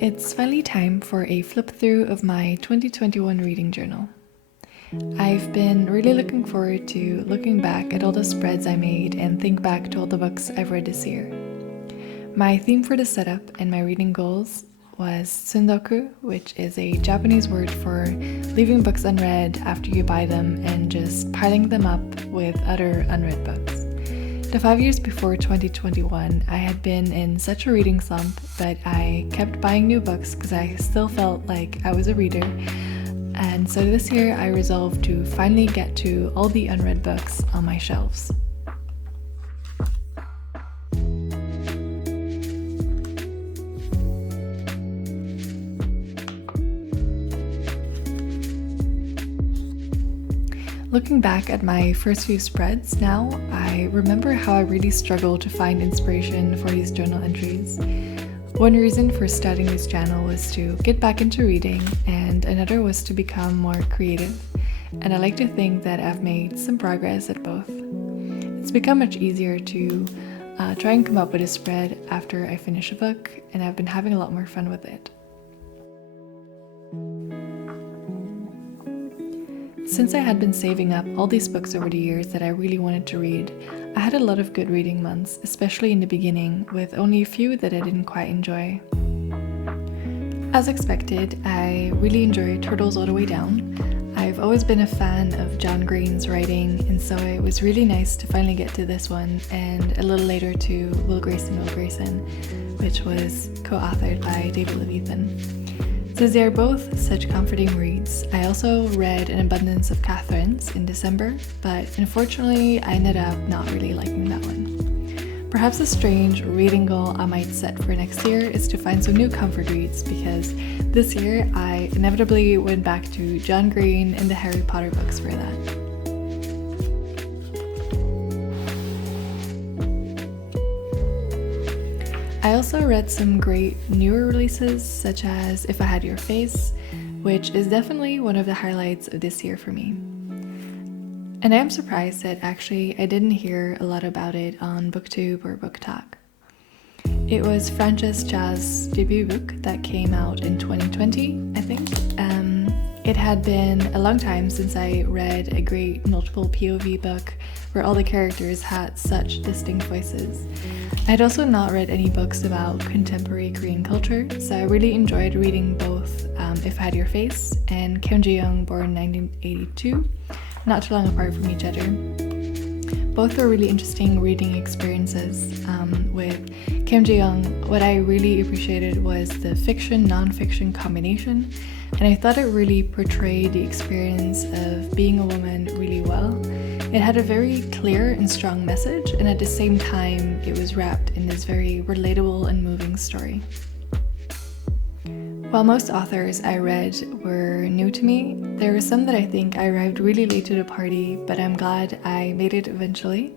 It's finally time for a flip through of my 2021 reading journal. I've been really looking forward to looking back at all the spreads I made and think back to all the books I've read this year. My theme for the setup and my reading goals was tsundoku, which is a Japanese word for leaving books unread after you buy them and just piling them up with other unread books. The 5 years before 2021, I had been in such a reading slump, but I kept buying new books because I still felt like I was a reader. And so this year I resolved to finally get to all the unread books on my shelves. Looking back at my first few spreads now, I remember how I really struggled to find inspiration for these journal entries. One reason for starting this channel was to get back into reading, and another was to become more creative, and I like to think that I've made some progress at both. It's become much easier to try and come up with a spread after I finish a book, and I've been having a lot more fun with it. Since I had been saving up all these books over the years that I really wanted to read, I had a lot of good reading months, especially in the beginning, with only a few that I didn't quite enjoy. As expected, I really enjoyed Turtles All the Way Down. I've always been a fan of John Green's writing, and so it was really nice to finally get to this one, and a little later to Will Grayson, which was co-authored by David Levithan. Since they are both such comforting reads, I also read An Abundance of Catherines in December, but unfortunately I ended up not really liking that one. Perhaps a strange reading goal I might set for next year is to find some new comfort reads, because this year I inevitably went back to John Green and the Harry Potter books for that. I also read some great newer releases, such as If I Had Your Face, which is definitely one of the highlights of this year for me. And I am surprised that actually I didn't hear a lot about it on BookTube or BookTok. It was Frances Cha's debut book that came out in 2020, I think. It had been a long time since I read a great multiple POV book where all the characters had such distinct voices. I had also not read any books about contemporary Korean culture, so I really enjoyed reading both If I Had Your Face and Jiyoung, born 1982, not too long apart from each other. Both were really interesting reading experiences. With Jiyoung, what I really appreciated was the fiction-non-fiction combination, and I thought it really portrayed the experience of being a woman really well. It had a very clear and strong message, and at the same time, it was wrapped in this very relatable and moving story. While most authors I read were new to me, there were some that I think I arrived really late to the party, but I'm glad I made it eventually.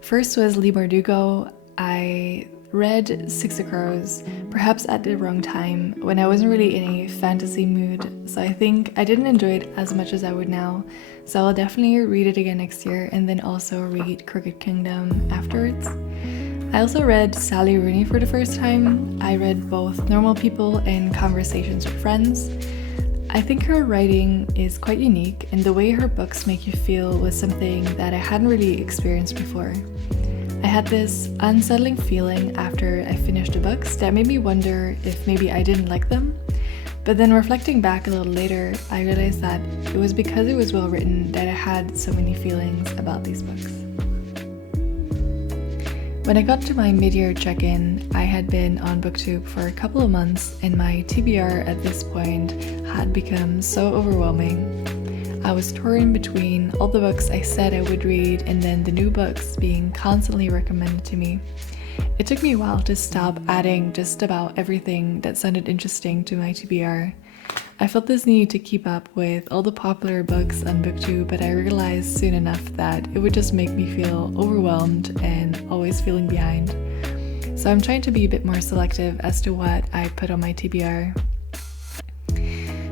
First was Lee Bardugo. I read Six of Crows, perhaps at the wrong time, when I wasn't really in a fantasy mood, so I think I didn't enjoy it as much as I would now, so I'll definitely read it again next year and then also read Crooked Kingdom afterwards. I also read Sally Rooney for the first time. I read both Normal People and Conversations with Friends. I think her writing is quite unique, and the way her books make you feel was something that I hadn't really experienced before. I had this unsettling feeling after I finished the books that made me wonder if maybe I didn't like them. But then reflecting back a little later, I realized that it was because it was well written that I had so many feelings about these books. When I got to my mid-year check-in, I had been on BookTube for a couple of months, and my TBR at this point had become so overwhelming. I was torn between all the books I said I would read and then the new books being constantly recommended to me. It took me a while to stop adding just about everything that sounded interesting to my TBR. I felt this need to keep up with all the popular books on BookTube, but I realized soon enough that it would just make me feel overwhelmed and always feeling behind. So I'm trying to be a bit more selective as to what I put on my TBR.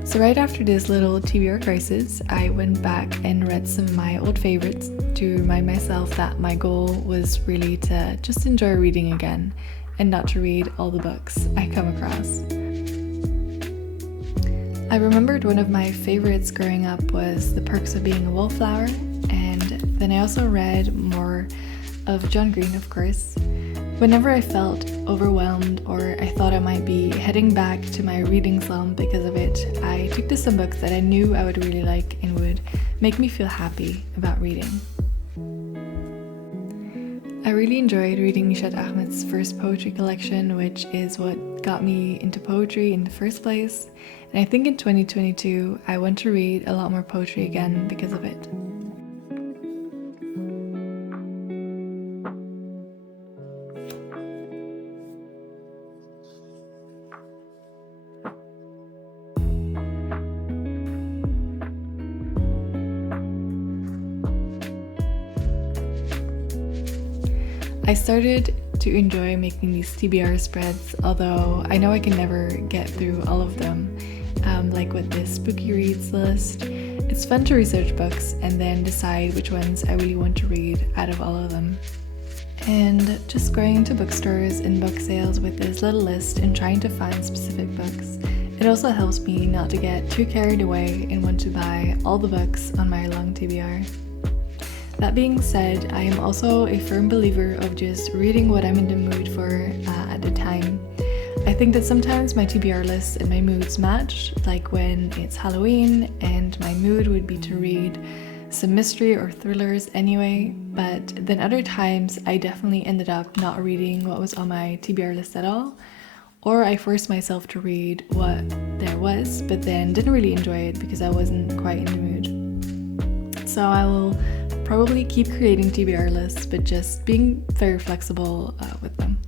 So right after this little TBR crisis, I went back and read some of my old favorites to remind myself that my goal was really to just enjoy reading again and not to read all the books I come across. I remembered one of my favorites growing up was The Perks of Being a Wallflower, and then I also read more of John Green, of course. Whenever I felt overwhelmed or I thought I might be heading back to my reading slump because of it, I took to some books that I knew I would really like and would make me feel happy about reading. I really enjoyed reading Nishat Ahmed's first poetry collection, which is what got me into poetry in the first place, and I think in 2022 I want to read a lot more poetry again because of it. I started to enjoy making these TBR spreads, although I know I can never get through all of them. Like with this GoodReads list, it's fun to research books and then decide which ones I really want to read out of all of them. And just going to bookstores and book sales with this little list and trying to find specific books, it also helps me not to get too carried away and want to buy all the books on my long TBR. That being said, I am also a firm believer of just reading what I'm in the mood for at the time. I think that sometimes my TBR lists and my moods match, like when it's Halloween and my mood would be to read some mystery or thrillers anyway, but then other times I definitely ended up not reading what was on my TBR list at all, or I forced myself to read what there was, but then didn't really enjoy it because I wasn't quite in the mood. So I will probably keep creating TBR lists, but just being very flexible with them.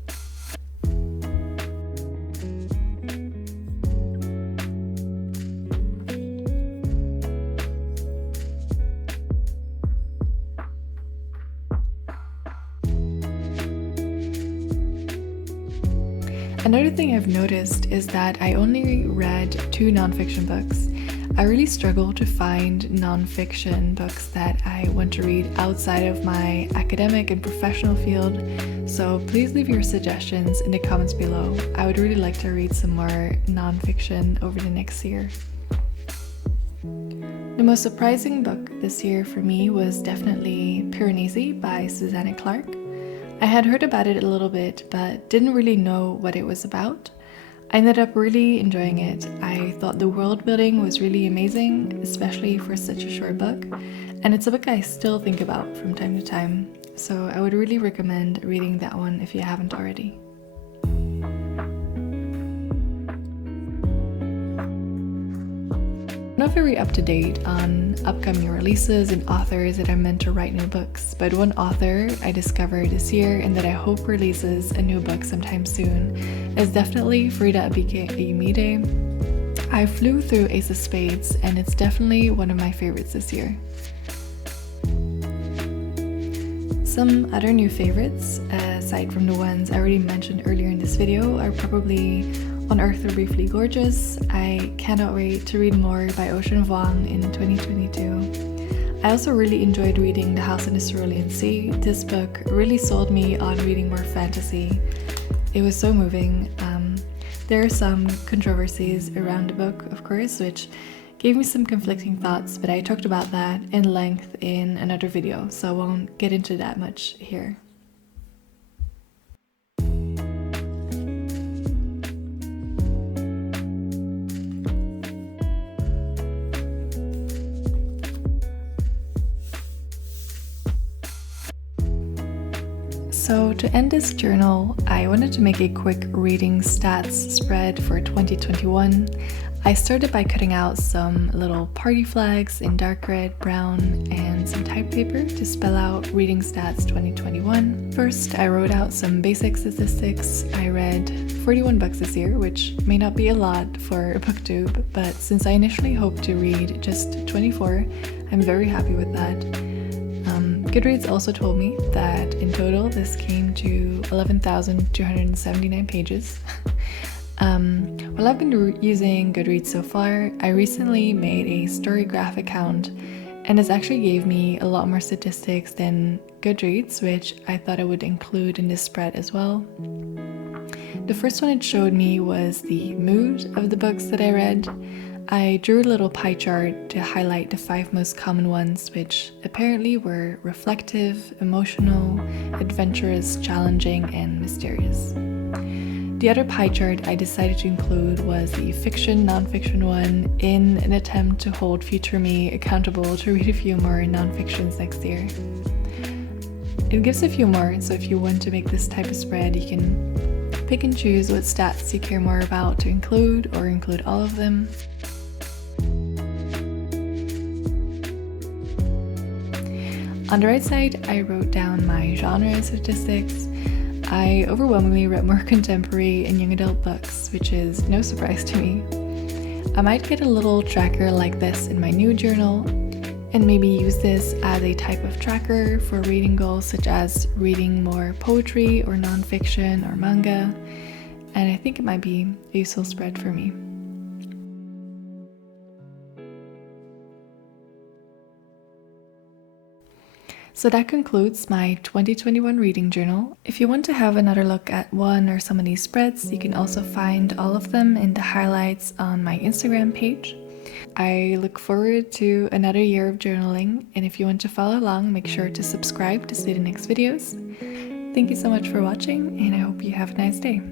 Another thing I've noticed is that I only read 2 nonfiction books. I really struggle to find nonfiction books that I want to read outside of my academic and professional field, so please leave your suggestions in the comments below. I would really like to read some more nonfiction over the next year. The most surprising book this year for me was definitely Piranesi by Susanna Clark. I had heard about it a little bit, but didn't really know what it was about. I ended up really enjoying it. I thought the world building was really amazing, especially for such a short book, and it's a book I still think about from time to time, so I would really recommend reading that one if you haven't already. I'm not very up to date on upcoming releases and authors that are meant to write new books, but one author I discovered this year and that I hope releases a new book sometime soon is definitely Frida Ayimide. I flew through Ace of Spades and it's definitely one of my favorites this year. Some other new favorites, aside from the ones I already mentioned earlier in this video, are probably On Earth We're Briefly Gorgeous. I cannot wait to read more by Ocean Vuong in 2022. I also really enjoyed reading The House in the Cerulean Sea. This book really sold me on reading more fantasy. It was so moving. There are some controversies around the book, of course, which gave me some conflicting thoughts, but I talked about that in length in another video, so I won't get into that much here. So to end this journal, I wanted to make a quick reading stats spread for 2021. I started by cutting out some little party flags in dark red, brown, and some type paper to spell out reading stats 2021. First, I wrote out some basic statistics. I read 41 books this year, which may not be a lot for a booktube, but since I initially hoped to read just 24, I'm very happy with that. GoodReads also told me that in total this came to 11,279 pages. While I've been using GoodReads so far, I recently made a StoryGraph account and this actually gave me a lot more statistics than GoodReads, which I thought I would include in this spread as well. The first one it showed me was the mood of the books that I read. I drew a little pie chart to highlight the 5 most common ones, which apparently were reflective, emotional, adventurous, challenging, and mysterious. The other pie chart I decided to include was the fiction-nonfiction one in an attempt to hold future me accountable to read a few more nonfictions next year. It gives a few more, so if you want to make this type of spread, you can pick and choose what stats you care more about to include, or include all of them. On the right side, I wrote down my genre statistics. I overwhelmingly read more contemporary and young adult books, which is no surprise to me. I might get a little tracker like this in my new journal, and maybe use this as a type of tracker for reading goals such as reading more poetry or nonfiction or manga, and I think it might be a useful spread for me. So that concludes my 2021 reading journal. If you want to have another look at one or some of these spreads, you can also find all of them in the highlights on my Instagram page. I look forward to another year of journaling, and if you want to follow along, make sure to subscribe to see the next videos. Thank you so much for watching, and I hope you have a nice day.